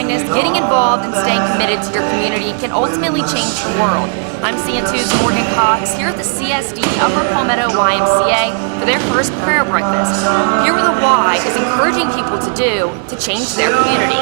kindness, getting involved and staying committed to your community can ultimately change the world. I'm CN2's Morgan Cox here at the CSD Upper Palmetto YMCA for their first prayer breakfast. Here with the Y is encouraging people to do to change their community.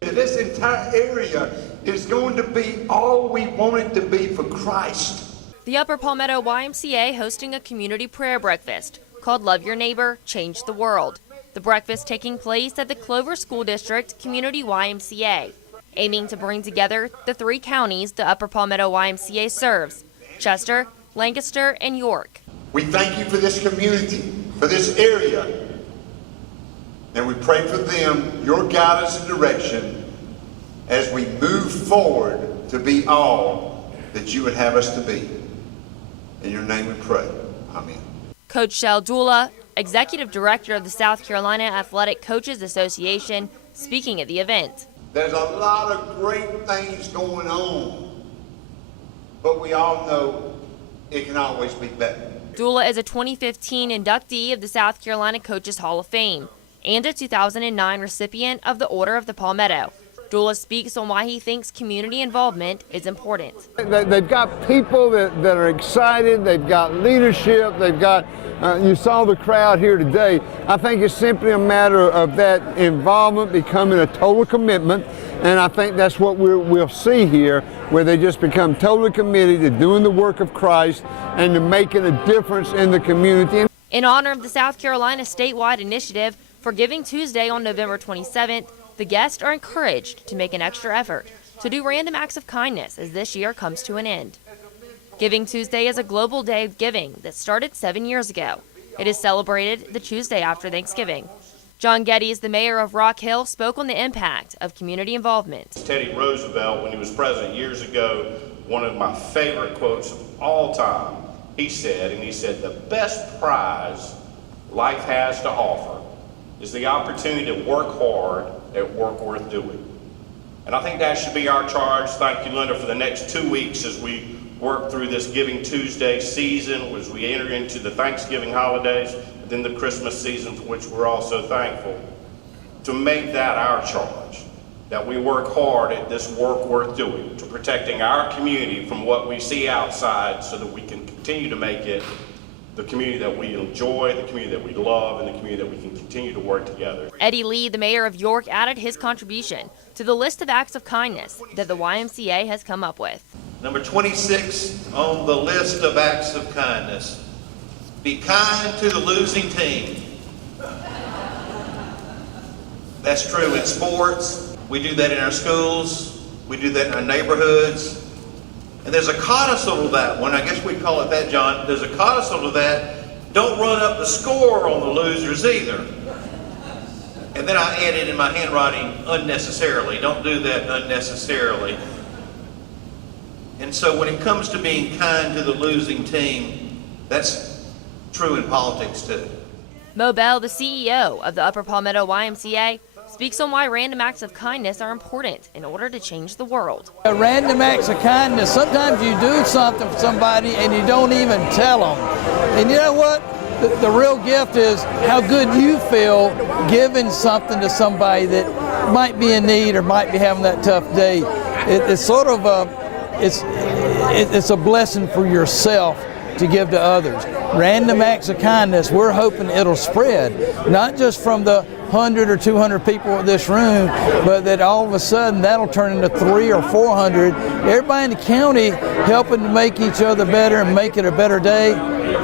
This entire area is going to be all we want it to be for Christ. The Upper Palmetto YMCA hosting a community prayer breakfast called Love Your Neighbor, Change the World. The breakfast taking place at the Clover School District Community YMCA, aiming to bring together the 3 counties the Upper Palmetto YMCA serves: Chester, Lancaster, and York. We thank you for this community, for this area, and we pray for them, your guidance and direction as we move forward to be all that you would have us to be. In your name we pray. Amen. Coach Shell Dula, Executive Director of the South Carolina Athletic Coaches Association, speaking at the event. There's a lot of great things going on, but we all know it can always be better. Dula is a 2015 inductee of the South Carolina Coaches Hall of Fame and a 2009 recipient of the Order of the Palmetto. Dula speaks on why he thinks community involvement is important. They've got people that are excited, they've got leadership, they've got, you saw the crowd here today. I think it's simply a matter of that involvement becoming a total commitment, and I think that's what we'll see here, where they just become totally committed to doing the work of Christ and to making a difference in the community. In honor of the South Carolina statewide initiative for Giving Tuesday on November 27th, the guests are encouraged to make an extra effort to do random acts of kindness as this year comes to an end. Giving Tuesday is a global day of giving that started 7 years ago. It is celebrated the Tuesday after Thanksgiving. John Geddes, the mayor of Rock Hill, spoke on the impact of community involvement. Teddy Roosevelt, when he was president years ago, one of my favorite quotes of all time, he said, the best prize life has to offer is the opportunity to work hard at work worth doing. And I think that should be our charge. Thank you, Linda, for the next 2 weeks as we work through this Giving Tuesday season, as we enter into the Thanksgiving holidays, and then the Christmas season, for which we're also thankful, to make that our charge, that we work hard at this work worth doing, to protecting our community from what we see outside so that we can continue to make it the community that we enjoy, the community that we love, and the community that we can continue to work together. Eddie Lee, the mayor of York, added his contribution to the list of acts of kindness that the YMCA has come up with. Number 26 on the list of acts of kindness: be kind to the losing team. That's true in sports. We do that in our schools. We do that in our neighborhoods. And there's a codicil to that one. I guess we'd call it that, John. There's a codicil to that. Don't run up the score on the losers either. And then I added in my handwriting, unnecessarily. Don't do that unnecessarily. And so when it comes to being kind to the losing team, that's true in politics too. Mo Bell, the CEO of the Upper Palmetto YMCA, speaks on why random acts of kindness are important in order to change the world. Random acts of kindness, sometimes you do something for somebody and you don't even tell them. And you know what? The real gift is how good you feel giving something to somebody that might be in need or might be having that tough day. It's sort of it's a blessing for yourself to give to others. Random acts of kindness, we're hoping it'll spread, not just from the 100 or 200 people in this room, but that all of a sudden that'll turn into 300 or 400. Everybody in the county helping to make each other better and make it a better day,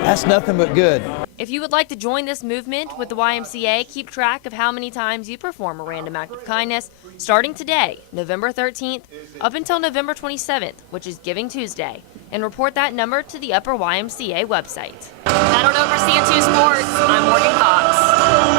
that's nothing but good. If you would like to join this movement with the YMCA, keep track of how many times you perform a random act of kindness starting today, November 13th, up until November 27th, which is Giving Tuesday, and report that number to the Upper YMCA website. That'll do for CN2 Sports. I'm Morgan Cox.